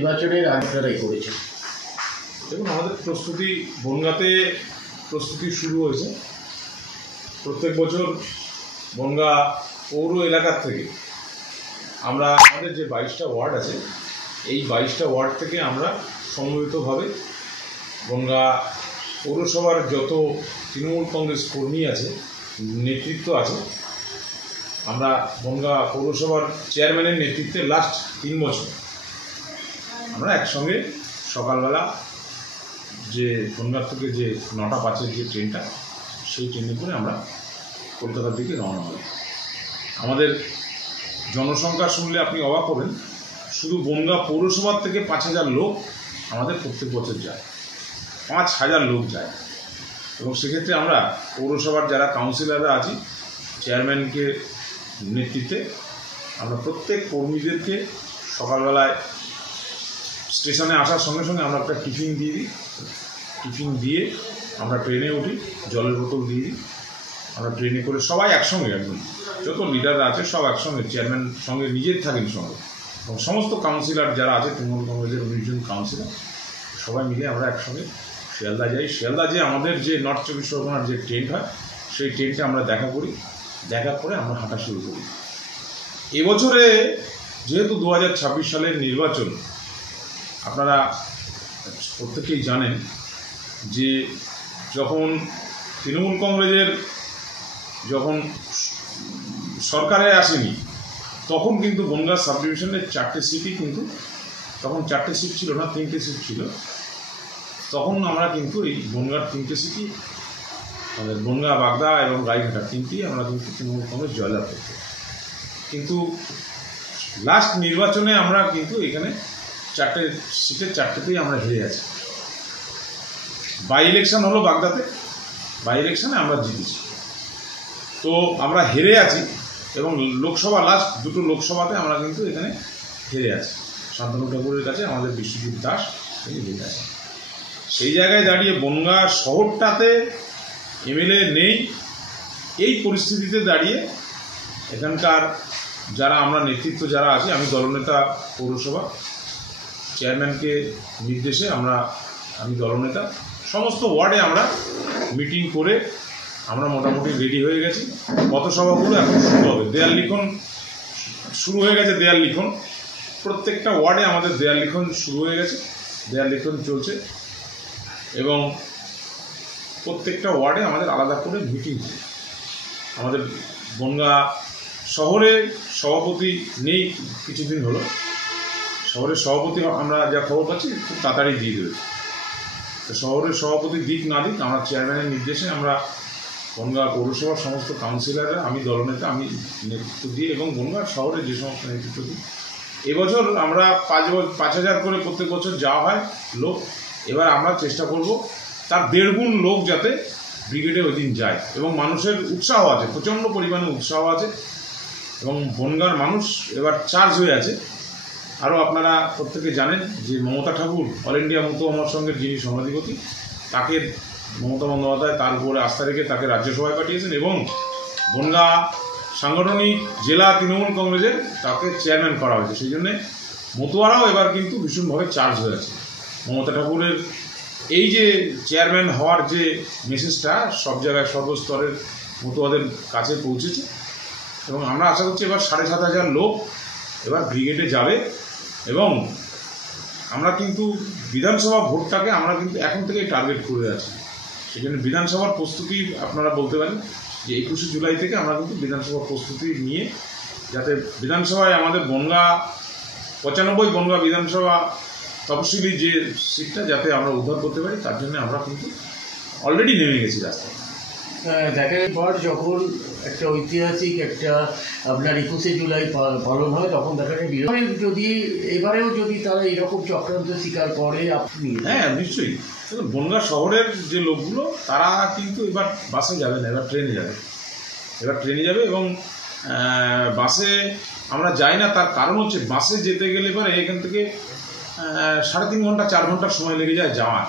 নির্বাচনের আগে করেছেন? দেখুন, আমাদের প্রস্তুতি বনগাঁতে শুরু হয়েছে। প্রত্যেক বছর বনগাঁ পৌর এলাকার থেকে আমরা আমাদের যে 22টা ওয়ার্ড আছে, এই 22টা ওয়ার্ড থেকে আমরা সমন্বিতভাবে বনগাঁ পৌরসভার যত তৃণমূল কংগ্রেস কর্মী আছে, নেতৃত্ব আছে, আমরা বনগাঁ পৌরসভার চেয়ারম্যানের নেতৃত্বে লাস্ট 3 বছর আমরা একসঙ্গে সকালবেলা যে বনগাঁ থেকে যে 9টা 5-এর যে ট্রেনটা, সেই ট্রেনে করে আমরা কলকাতার দিকে রওনা হই। আমাদের জনসংখ্যা শুনলে আপনি অবাক হবেন, শুধু বনগাঁ পৌরসভার থেকে 5,000 লোক আমাদের প্রত্যেক বছর যায়, 5,000 লোক যায়। এবং সেক্ষেত্রে আমরা পৌরসভার যারা কাউন্সিলররা আছি, চেয়ারম্যানকে নেতৃত্বে আমরা প্রত্যেক কর্মীদেরকে সকালবেলায় স্টেশনে আসার সঙ্গে সঙ্গে আমরা একটা টিফিন দিয়ে দিই। টিফিন দিয়ে আমরা ট্রেনে উঠি, জলের বোতল দিয়ে দিই। আমরা ট্রেনে করে সবাই একসঙ্গে, একদম যত লিডাররা আছে সব একসঙ্গে, চেয়ারম্যান সঙ্গে নিজের থাকেন সঙ্গে, এবং সমস্ত কাউন্সিলর যারা আছে তৃণমূল কংগ্রেসের 19 জন কাউন্সিলর, সবাই মিলে আমরা একসঙ্গে শিয়ালদা যাই। শিয়ালদা যে আমাদের যে নর্থ 24 পরগনার যে ট্রেন হয়, সেই ট্রেনটা আমরা দেখা করি। দেখা করে আমরা হাঁটা শুরু করি। এবছরে যেহেতু 2026 সালের নির্বাচন, আপনারা প্রত্যেকেই জানেন যে যখন তৃণমূল কংগ্রেসের যখন সরকারে আসেনি, তখন কিন্তু বনগাঁ সাব ডিভিশনের 4টে সিটই কিন্তু, তখন 4টে সিট ছিল না, 3টে সিট ছিল। তখন আমরা কিন্তু এই বনগাঁর 3টে সিটই, আমাদের বনগাঁ, বাগদা এবং গাইঘাটা 3টিই আমরা কিন্তু তৃণমূল কংগ্রেস জয়লাভ করতে। কিন্তু লাস্ট নির্বাচনে আমরা কিন্তু এখানে 4টে সিটের 4টেতেই আমরা হেরে আছি। বাই ইলেকশন হলো বাগদাতে, বাই ইলেকশনে আমরা জিতেছি। তো আমরা হেরে আছি, এবং লোকসভা লাস্ট 2টো লোকসভাতে আমরা কিন্তু এখানে হেরে আছি। শান্তনু ঠাকুরের কাছে আমাদের বিশ্বজিৎ দাস তিনি হেরে আছেন। সেই জায়গায় দাঁড়িয়ে বনগাঁ শহরটাতে এমএলএ নেই, এই পরিস্থিতিতে দাঁড়িয়ে এখানকার যারা আমরা নেতৃত্ব যারা আছি, আমি দলনেতা পৌরসভা, চেয়ারম্যানকে নির্দেশে আমি দলনেতা, সমস্ত ওয়ার্ডে আমরা মিটিং করে আমরা মোটামুটি রেডি হয়ে গেছি। পথসভাগুলো এখন শুরু হবে, দেয়াল লিখন শুরু হয়ে গেছে। দেয়াল লিখন প্রত্যেকটা ওয়ার্ডে আমাদের দেয়াল লিখন শুরু হয়ে গেছে, দেয়াল লিখন চলছে, এবং প্রত্যেকটা ওয়ার্ডে আমাদের আলাদা করে মিটিং। আমাদের বনগাঁ শহরে সভাপতি নেই, কিছুদিন হলো শহরের সভাপতি আমরা যা খবর পাচ্ছি খুব তাড়াতাড়ি দিয়ে দেবে। তো শহরের সভাপতি দিক না দিক, আমরা চেয়ারম্যানের নির্দেশে আমরা বনগাঁ পৌরসভার সমস্ত কাউন্সিলররা, আমি দলনেতা, আমি নেতৃত্ব দিই, এবং বনগাঁ শহরের যে সমস্ত নেতৃত্ব দিই। এবছর আমরা 5,000 করে প্রত্যেক বছর যাওয়া হয় লোক। এবার আমরা চেষ্টা করব তার 1.5 গুণ লোক যাতে ব্রিগেডে ওই দিন যায়, এবং মানুষের উৎসাহ আছে, প্রচণ্ড পরিমাণে উৎসাহ আছে, এবং বনগাঁর মানুষ এবার চার্জ হয়ে আছে। আরও আপনারা প্রত্যেকে জানেন যে মমতা ঠাকুর, অল ইন্ডিয়া মুক্ত অমর সংঘের যিনি সভাধিপতি, তাকে মমতা বন্দ্যোপাধ্যায় তার উপরে আস্থা রেখে তাকে রাজ্যসভায় পাঠিয়েছেন, এবং বনগাঁ সাংগঠনিক জেলা তৃণমূল কংগ্রেসের তাকে চেয়ারম্যান করা হয়েছে। সেই জন্যে মতুয়ারাও এবার কিন্তু ভীষণভাবে চার্জ হয়ে আছে। মমতা ঠাকুরের এই যে চেয়ারম্যান হওয়ার যে মেসেজটা সব জায়গায় সর্বস্তরের মতুয়াদের কাছে পৌঁছেছে, এবং আমরা আশা করছি এবার 7,500 লোক এবার ব্রিগেডে যাবে। এবং আমরা কিন্তু বিধানসভা ভোটটাকে আমরা কিন্তু এখন থেকেই টার্গেট করে আছি। সেখানে বিধানসভার প্রস্তুতি আপনারা বলতে পারেন যে 21শে জুলাই থেকে আমরা কিন্তু বিধানসভার প্রস্তুতি নিয়ে, যাতে বিধানসভায় আমাদের বনগাঁ 95 বনগাঁ বিধানসভা তফসিলি যে সিটটা যাতে আমরা উদ্ধার করতে পারি, তার জন্য আমরা কিন্তু অলরেডি নেমে গেছি রাস্তায়। দেখার পর যখন একটা ঐতিহাসিক একটা আপনার 21শে জুলাই পালন হয়, তখন দেখা যায় যদি এবারেও যদি তারা এরকম চক্রান্তের শিকার করে, আপনি? হ্যাঁ, নিশ্চয়ই। বনগাঁ শহরের যে লোকগুলো তারা কিন্তু এবার বাসে যাবে না, এবার ট্রেনে যাবে। এবং বাসে আমরা যাই না, তার কারণ হচ্ছে বাসে যেতে গেলে এবারে এখান থেকে 3.5 ঘন্টা 4 ঘন্টা সময় লেগে যায় যাওয়ার,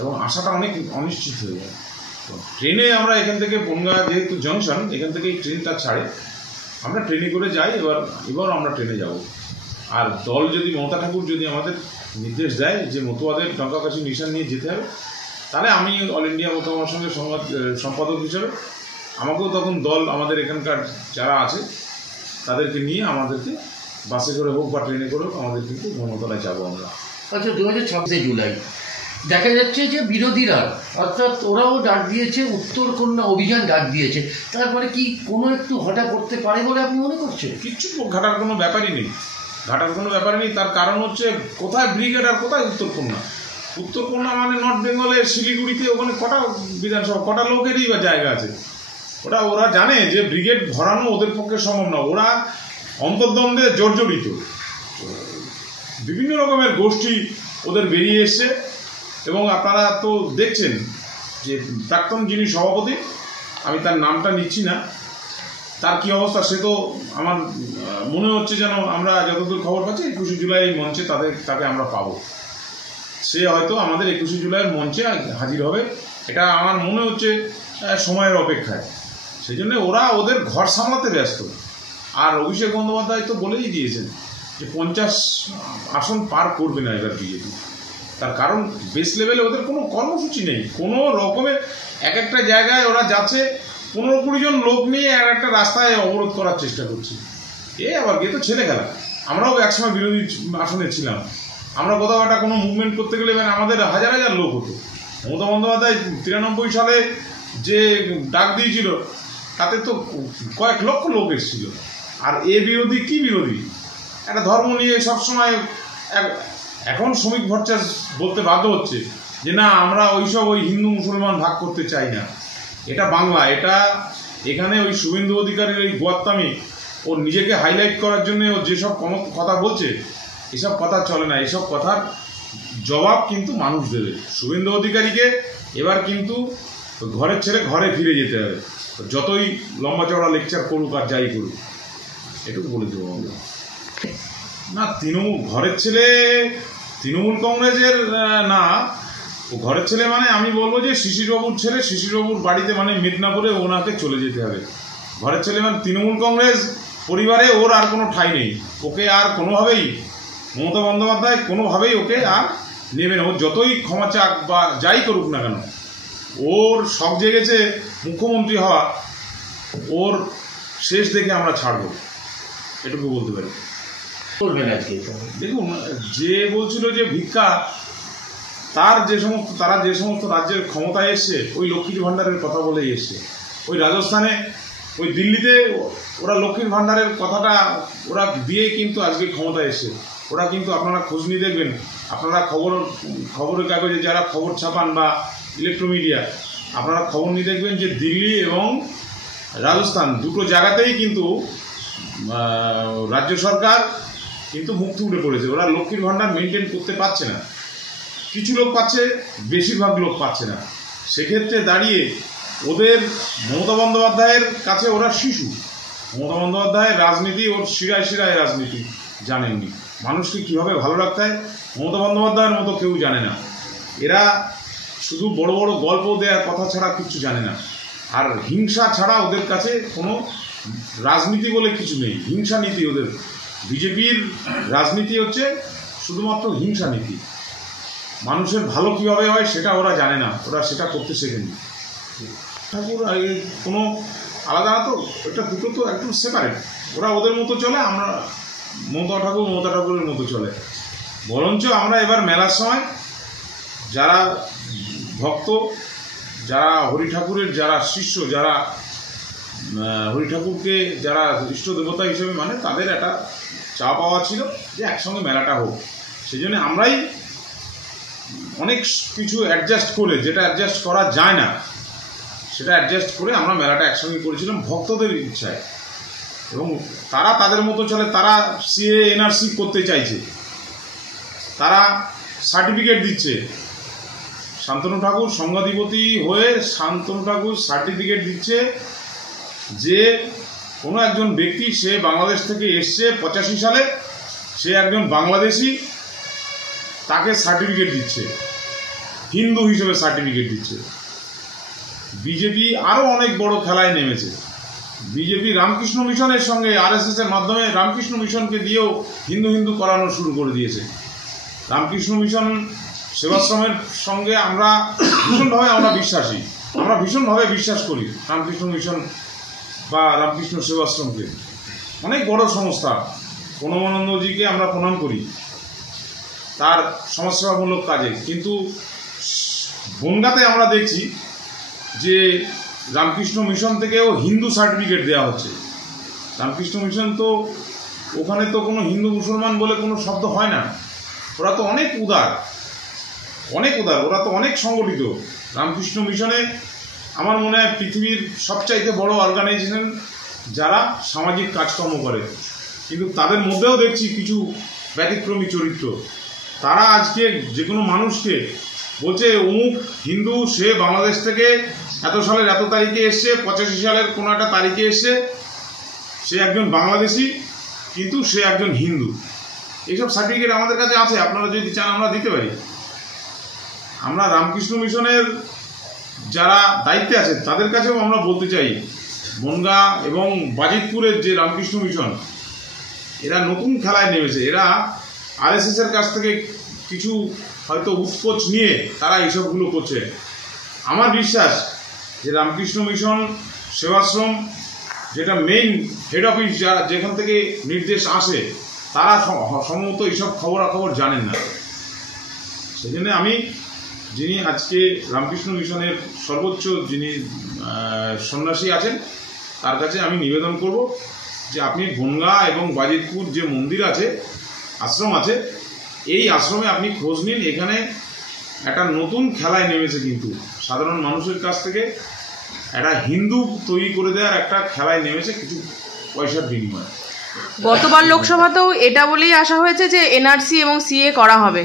এবং আসাটা অনেক অনিশ্চিত হয়ে যায়। তো ট্রেনে আমরা এখান থেকে বনগাঁ যেহেতু জংশন, এখান থেকে ট্রেনটা ছাড়ে, আমরা ট্রেনে করে যাই। এবার আমরা ট্রেনে যাব। আর দল যদি মমতা ঠাকুর যদি আমাদের নির্দেশ দেয় যে মতুয়াদের টঙ্কাকাশি নিশান নিয়ে যেতে হবে, তাহলে আমি অল ইন্ডিয়া মতুয়া মহাসংঘের সম্পাদক হিসেবে আমাকেও তখন দল আমাদের এখানকার যারা আছে তাদেরকে নিয়ে আমাদেরকে বাসে করে হোক বা ট্রেনে করে হোক আমাদের কিন্তু ধর্মতলায় যাবো আমরা। আচ্ছা, 2026 জুলাই দেখা যাচ্ছে যে বিরোধীরা অর্থাৎ ওরাও ডাক দিয়েছে, উত্তর কন্যা অভিযান ডাক দিয়েছে, তারপরে কি কোনো একটু ঘটা করতে পারে বলে আপনি মনে করছেন? কিচ্ছু ঘাটার কোনো ব্যাপারই নেই, তার কারণ হচ্ছে কোথায় ব্রিগেড আর কোথায় উত্তরকন্যা। উত্তরকন্যা মানে নর্থ বেঙ্গলের শিলিগুড়িতে, ওখানে কটা বিধানসভা, কটা লোকেরই বা জায়গা আছে। ওরা জানে যে ব্রিগেড ভরানো ওদের পক্ষে সম্ভব না, ওরা অন্তর্দ্বন্দ্বে জর্জরিত, বিভিন্ন রকমের গোষ্ঠী ওদের বেরিয়ে এসছে। এবং আপনারা তো দেখছেন যে প্রাক্তন যিনি সভাপতি, আমি তার নামটা নিচ্ছি না, তার কি অবস্থা সে তো আমার মনে হচ্ছে যেন আমরা যতদূর খবর পাচ্ছি 21 জুলাই মঞ্চে তাকে আমরা পাবো। সে হয়তো আমাদের 21 জুলাইয়ের মঞ্চে হাজির হবে, এটা আমার মনে হচ্ছে সময়ের অপেক্ষায়। সেই জন্য ওরা ওদের ঘর সামলাতে ব্যস্ত। আর অভিষেক বন্দ্যোপাধ্যায় তো বলেই দিয়েছেন যে 50 আসন পার করবে না এবার বিজেপি। তার কারণ বেস লেভেলে ওদের কোনো কর্মসূচি নেই, কোনো রকমের। এক একটা জায়গায় ওরা যাচ্ছে 15-20 জন লোক নিয়ে একটা রাস্তায় অবরোধ করার চেষ্টা করছে। আবার গিয়ে তো ছেলে খেলা। আমরাও একসময় বিরোধী আসনে ছিলাম, আমরা কোথাও একটা কোনো মুভমেন্ট করতে গেলে আমাদের হাজার হাজার লোক হতো। মমতা বন্দ্যোপাধ্যায় 93 সালে যে ডাক দিয়েছিল তাতে তো কয়েক লক্ষ লোক এসেছিল। আর বিরোধী কি বিরোধী, একটা ধর্ম নিয়ে সবসময়। এখন শ্রমিক ভট্টাচার্য বলতে বাধ্য হচ্ছে যে না, আমরা ওই হিন্দু মুসলমান ভাগ করতে চাই না, এটা বাংলা, এটা এখানে ওই শুভেন্দু অধিকারীর ওই গোয়াত্তামি ওর নিজেকে হাইলাইট করার জন্য ও যেসব কথা বলছে, এসব কথা চলে না। এসব কথার জবাব কিন্তু মানুষ দেবে। শুভেন্দু অধিকারীকে এবার কিন্তু ঘরের ছেড়ে ঘরে ফিরে যেতে হবে, যতই লম্বা চওড়া লেকচার করুক আর যাই করুক, এটুকু বলে দেবো আমরা। না, ঘরের ছেলে তৃণমূল কংগ্রেসের না, ও ঘরের ছেলে মানে আমি বলবো যে শিশিরবাবুর ছেলে, শিশিরবাবুর বাড়িতে মানে মিদনাপুরে ওনাকে চলে যেতে হবে। ঘরের ছেলে মানে তৃণমূল কংগ্রেস পরিবারে ওর আর কোনো ঠাঁই নেই। ওকে আর কোনোভাবেই মমতা বন্দ্যোপাধ্যায় কোনোভাবেই ওকে আর নেবে না। ও যতই ক্ষমা চাক বা যাই করুক না কেন, ওর শখ জেগেছে মুখ্যমন্ত্রী হওয়া, ওর শেষ দেখে আমরা ছাড়বো, এটুকু বলতে পারি। দেখুন, যে বলছিল যে ভিক্ষা, তারা যে সমস্ত রাজ্যের ক্ষমতায় এসছে ওই লক্ষ্মীর ভাণ্ডারের কথা বলেই এসছে। ওই রাজস্থানে, ওই দিল্লিতে ওরা লক্ষ্মীর ভাণ্ডারের কথাটা ওরা দিয়ে কিন্তু আজকে ক্ষমতায় এসছে। ওরা কিন্তু আপনারা খোঁজ নিয়ে দেখবেন, আপনারা খবরের কাগজে যারা খবর ছাপান বা ইলেকট্রোমিডিয়া, আপনারা খবর নিয়ে দেখবেন যে দিল্লি এবং রাজস্থান দুটো জায়গাতেই কিন্তু রাজ্য সরকার কিন্তু মুখ তুলে পড়েছে। ওরা লক্ষ্মীর ভাণ্ডার মেনটেন করতে পারছে না। কিছু লোক পাচ্ছে, বেশিরভাগ লোক পাচ্ছে না। সেক্ষেত্রে দাঁড়িয়ে ওদের মমতা বন্দ্যোপাধ্যায়ের কাছে ওরা শিশু। মমতা বন্দ্যোপাধ্যায়ের রাজনীতি ওর শিরায় শিরায় রাজনীতি জানেননি। মানুষকে কীভাবে ভালো রাখতে হয় মমতা বন্দ্যোপাধ্যায়ের মতো কেউ জানে না। এরা শুধু বড় বড় গল্প দেওয়ার কথা ছাড়া কিচ্ছু জানে না। আর হিংসা ছাড়া ওদের কাছে কোনো রাজনীতি বলে কিছু নেই। হিংসা নীতি ওদের। বিজেপির রাজনীতি হচ্ছে শুধুমাত্র হিংসা নীতি। মানুষের ভালো কীভাবে হয় সেটা ওরা জানে না, ওরা সেটা করতে শেখেনি। ঠাকুর কোনো আলাদা না তো, এটা দুটো তো একদম সেপারেট। ওরা ওদের মতো চলে, আমরা মমতা ঠাকুরের মতো চলে। বরঞ্চ আমরা এবার মেলার সময় যারা ভক্ত, যারা হরি ঠাকুরের যারা শিষ্য, যারা হরি ঠাকুরকে যারা ইষ্ট দেবতা হিসেবে মানে, তাদের একটা চা পাওয়া ছিল যে একসঙ্গে মেলাটা হোক। সেই জন্য আমরাই অনেক কিছু অ্যাডজাস্ট করে, যেটা অ্যাডজাস্ট করা যায় না সেটা অ্যাডজাস্ট করে আমরা মেলাটা একসঙ্গে করেছিলাম ভক্তদের ইচ্ছায়। এবং তারা তাদের মতো চলে, তারা সিএ এনআরসি করতে চাইছে, তারা সার্টিফিকেট দিচ্ছে। শান্তনু ঠাকুর সংঘাধিপতি হয়ে শান্তনু ঠাকুর সার্টিফিকেট দিচ্ছে যে কোনো একজন ব্যক্তি, সে বাংলাদেশ থেকে এসছে 85 সালে, সে একজন বাংলাদেশি, তাকে সার্টিফিকেট দিচ্ছে, হিন্দু হিসেবে সার্টিফিকেট দিচ্ছে। বিজেপি আরও অনেক বড় খেলায় নেমেছে। বিজেপি রামকৃষ্ণ মিশনের সঙ্গে RSS এর মাধ্যমে রামকৃষ্ণ মিশনকে দিয়েও হিন্দু করানো শুরু করে দিয়েছে। রামকৃষ্ণ মিশন সেবাশ্রমের সঙ্গে আমরা বিশ্বাসী, আমরা ভীষণভাবে বিশ্বাস করি রামকৃষ্ণ মিশন বা রামকৃষ্ণ সেবাশ্রমকে। অনেক বড় সংস্থা, প্রণবানন্দজিকে আমরা প্রণাম করি তার সমাজসেবামূলক কাজে। কিন্তু বনগাঁতে আমরা দেখছি যে রামকৃষ্ণ মিশন থেকেও হিন্দু সার্টিফিকেট দেওয়া হচ্ছে। রামকৃষ্ণ মিশন তো ওখানে তো কোনো হিন্দু মুসলমান বলে কোনো শব্দ হয় না, ওরা তো অনেক উদার, ওরা তো অনেক সংগঠিত। রামকৃষ্ণ মিশনে আমার মনে হয় পৃথিবীর সবচাইতে বড় অর্গানাইজেশন যারা সামাজিক কাজকর্ম করে, কিন্তু তাদের মধ্যেও দেখছি কিছু ব্যতিক্রমী চরিত্র। তারা আজকে যে কোনো মানুষকে বলছে অমুক হিন্দু, সে বাংলাদেশ থেকে এত সালের এত তারিখে এসছে, 85 সালের কোনো একটা তারিখে এসছে, সে একজন বাংলাদেশি কিন্তু সে একজন হিন্দু। এইসব সার্টিফিকেট আমাদের কাছে আছে, আপনারা যদি চান আমরা দিতে পারি। আমরা রামকৃষ্ণ মিশনের যারা দায়িত্বে আছে তাদের কাছেও আমরা বলতে চাই, বনগাঁ এবং বাজিতপুরের যে রামকৃষ্ণ মিশন, এরা নতুন খেলায় নেমেছে। এরা RSS এর কাছ থেকে কিছু হয়তো উৎকোচ নিয়ে তারা এইসবগুলো করছে। আমার বিশ্বাস যে রামকৃষ্ণ মিশন সেবাশ্রম যেটা মেইন হেড অফিস, যেখান থেকে নির্দেশ আসে, তারা সম্ভবত এইসব খবরাখবর জানেন না। সেই জন্য আমি, যিনি আজকে রামকৃষ্ণ মিশনের সর্বোচ্চ যিনি সন্ন্যাসী আছেন, তার কাছে আমি নিবেদন করব যে আপনি বনগাঁ এবং বাজিতপুর যে মন্দির আছে, আশ্রম আছে, এই আশ্রমে আপনি খোঁজ নিন। এখানে একটা নতুন খেলায় নেমেছে, কিন্তু সাধারণ মানুষের কাছ থেকে একটা হিন্দু তৈরি করে দেওয়ার একটা খেলায় নেমেছে কিছু পয়সার বিনিময়ে। গতবার লোকসভাতেও এটা বলেই আসা হয়েছে যে NRC এবং CA করা হবে।